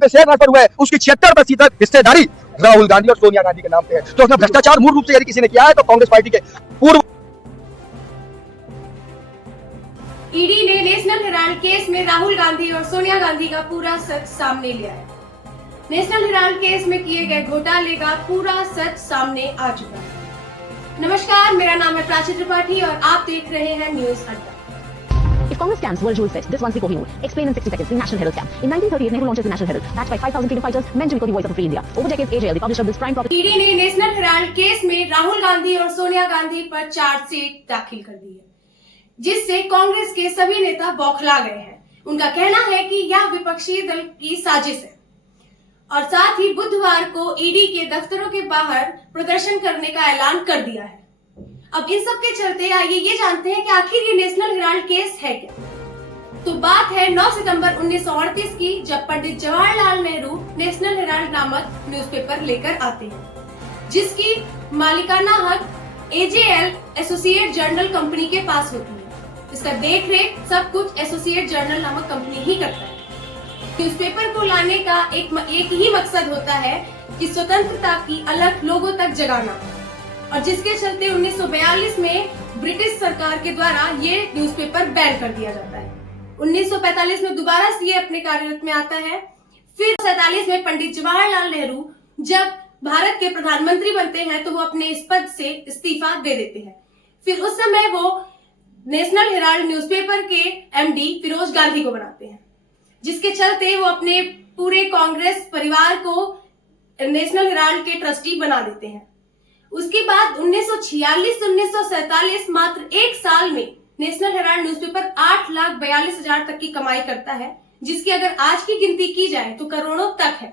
पे share transfer हुआ है, उसकी 76% हिस्सेदारी राहुल गांधी और सोनिया गांधी के नाम पे है। तो उसमें भ्रष्टाचार मूल रूप से यदि किसी ने किया है तो कांग्रेस पार्टी के पूर्व। ईडी ने नेशनल हेराल्ड केस में राहुल गांधी और सोनिया गांधी का पूरा सच सामने लिया है। नेशनल हेराल्ड केस में किए गए घोटाले का पूरा सच सामने आ चुका है। नमस्कार, मेरा नाम है प्राची त्रिपाठी और आप देख रहे हैं न्यूज अड्डा। If Congress scams were a jewel set, this one's the Kohinoor. Explain in 60 seconds the National Herald scam. In 1938, Nehru launches the National Herald, backed by 5,000 freedom fighters, meant to become the voice of free India. Over decades, AJL, the publisher of this prime property. ED ने national Herald case में राहुल गांधी और सोनिया गांधी पर chargesheet दाखिल कर दी है, जिससे कांग्रेस के सभी नेता बौखला गए हैं। उनका कहना है कि यह विपक्षी दल की साजिश है और साथ ही बुधवार को ईडी के दफ्तरों के बाहर प्रदर्शन करने का ऐलान कर दिया है। अब इन सब के चलते आइए ये जानते हैं कि आखिर ये नेशनल हेराल्ड केस है क्या। तो बात है 9 सितंबर 1938 की, जब पंडित जवाहरलाल नेहरू नेशनल हेराल्ड नामक न्यूज़पेपर लेकर आते हैं, जिसकी मालिकाना हक एजेएल एसोसिएट जर्नल कंपनी के पास होती है। इसका देखरेख सब कुछ एसोसिएट जर्नल नामक कंपनी ही करता है। न्यूज़पेपर को लाने का एक ही मकसद होता है कि स्वतंत्रता की अलख लोगों तक जगाना, और जिसके चलते 1942 में ब्रिटिश सरकार के द्वारा ये न्यूज़पेपर बैन कर दिया जाता है। 1945 में दोबारा से ये अपने कार्यरत में आता है। फिर 47 में पंडित जवाहरलाल नेहरू जब भारत के प्रधानमंत्री बनते हैं तो वो अपने इस पद से इस्तीफा दे देते हैं। फिर उस समय वो नेशनल हेराल्ड न्यूज़पेपर के एमडी फिरोज गांधी को बनाते हैं, जिसके चलते वो अपने पूरे कांग्रेस परिवार को नेशनल हेराल्ड के ट्रस्टी बना देते हैं। उसके बाद 1946 से 1947 मात्र एक साल में नेशनल हेराल्ड न्यूज़पेपर 8,42,000 तक की कमाई करता है, जिसकी अगर आज की गिनती की जाए तो करोड़ों तक है।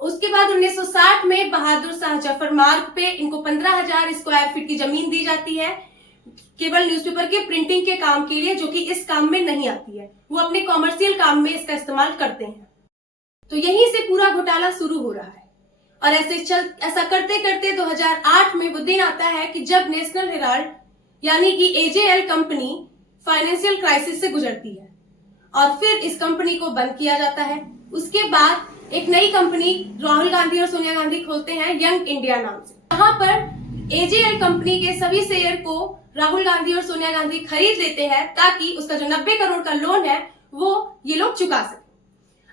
उसके बाद 1960 में बहादुर शाह जफर मार्ग पे इनको 15,000 स्क्वायर फीट की जमीन दी जाती है, केवल न्यूज़पेपर के प्रिंटिंग के काम के लिए, जो कि इस काम में नहीं आती है। वो अपने कॉमर्शियल काम में इसका इस्तेमाल करते हैं। तो यहीं से पूरा घोटाला शुरू हो रहा है और ऐसा करते करते 2008 में वो दिन आता है कि जब नेशनल हेराल्ड यानी कि एजेएल कंपनी फाइनेंशियल क्राइसिस से गुजरती है और फिर इस कंपनी को बंद किया जाता है। उसके बाद एक नई कंपनी राहुल गांधी और सोनिया गांधी खोलते हैं यंग इंडिया नाम से। यहाँ पर एजेएल कंपनी के सभी शेयर को राहुल गांधी और सोनिया गांधी खरीद लेते हैं ताकि उसका जो 90 करोड़ का लोन है वो ये लोग चुका सके।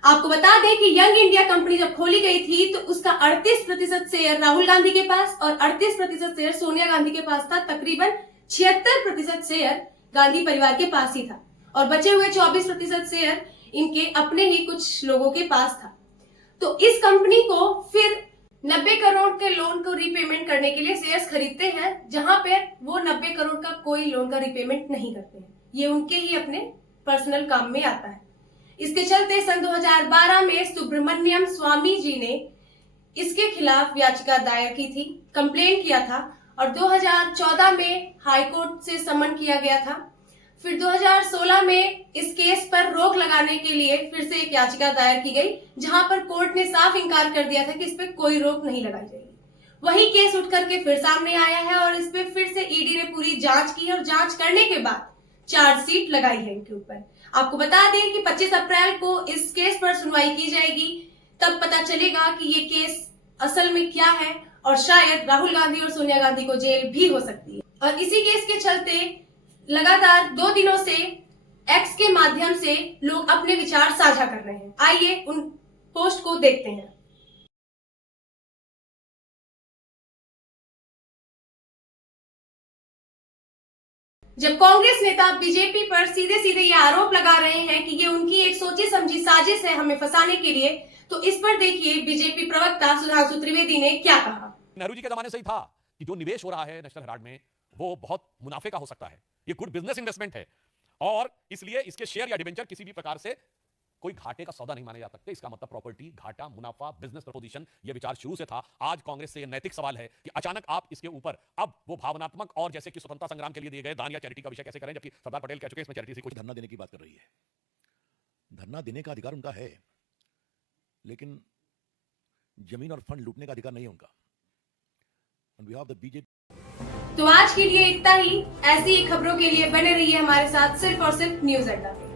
आपको बता दें कि यंग इंडिया कंपनी जब खोली गई थी तो उसका 38% शेयर राहुल गांधी के पास और 38% शेयर सोनिया गांधी के पास था। तकरीबन 76% शेयर गांधी परिवार के पास ही था और बचे हुए 24% शेयर इनके अपने ही कुछ लोगों के पास था। तो इस कंपनी को फिर 90 करोड़ के लोन को रीपेमेंट करने के लिए शेयर्स खरीदते हैं, जहां पे वो 90 करोड़ का कोई लोन का रीपेमेंट नहीं करते हैं। ये उनके ही अपने पर्सनल काम में आता है। इसके चलते सन 2012 में सुब्रमण्यम स्वामी जी ने इसके खिलाफ याचिका दायर की थी, कंप्लेन किया था और 2014 में हाईकोर्ट से समन किया गया था। फिर 2016 में इस केस पर रोक लगाने के लिए फिर से एक याचिका दायर की गई, जहां पर कोर्ट ने साफ इनकार कर दिया था कि इस पे कोई रोक नहीं लगाई जाएगी। वही केस उठ करके फिर सामने आया है और इस पे फिर से ईडी ने पूरी जांच की और जांच करने के बाद चार्जशीट लगाई है इनके ऊपर। आपको बता दें कि 25 अप्रैल को इस केस पर सुनवाई की जाएगी, तब पता चलेगा कि ये केस असल में क्या है और शायद राहुल गांधी और सोनिया गांधी को जेल भी हो सकती है। और इसी केस के चलते लगातार 2 दिनों से एक्स के माध्यम से लोग अपने विचार साझा कर रहे हैं। आइए उन पोस्ट को देखते हैं। जब कांग्रेस नेता बीजेपी पर सीधे सीधे ये आरोप लगा रहे हैं कि ये उनकी एक सोची समझी साजिश है हमें फंसाने के लिए, तो इस पर देखिए बीजेपी प्रवक्ता सुधांशु त्रिवेदी ने क्या कहा। नेहरू जी के जमाने से ही था कि जो निवेश हो रहा है नेशनल हेराल्ड में वो बहुत मुनाफे का हो सकता है, ये गुड बिजनेस इन्वेस्टमेंट है और इसलिए इसके शेयर या डिबेंचर किसी भी प्रकार से कोई घाटे का सौदा नहीं माने जा सकते। इसका मतलब प्रॉपर्टी, घाटा, मुनाफा, बिजनेस प्रपोजिशन, ये विचार शुरू से था। आज कांग्रेस से ये नैतिक सवाल है कि अचानक आप इसके ऊपर अब वो भावनात्मक और जैसे कि स्वतंत्रता संग्राम के लिए दिए गए दान या चैरिटी का विषय कैसे करें, जबकि सरदार पटेल कह चुके हैं इसमें चैरिटी से कुछ धरना देने की बात कर रही है। धरना देने का अधिकार उनका है, लेकिन जमीन और फंड लूटने का अधिकार नहीं है उनका। On behalf of the BJP। तो आज के लिए इतना ही। ऐसी ही खबरों के लिए बने रहिए हमारे साथ सिर्फ और सिर्फ न्यूज अड्डा पे।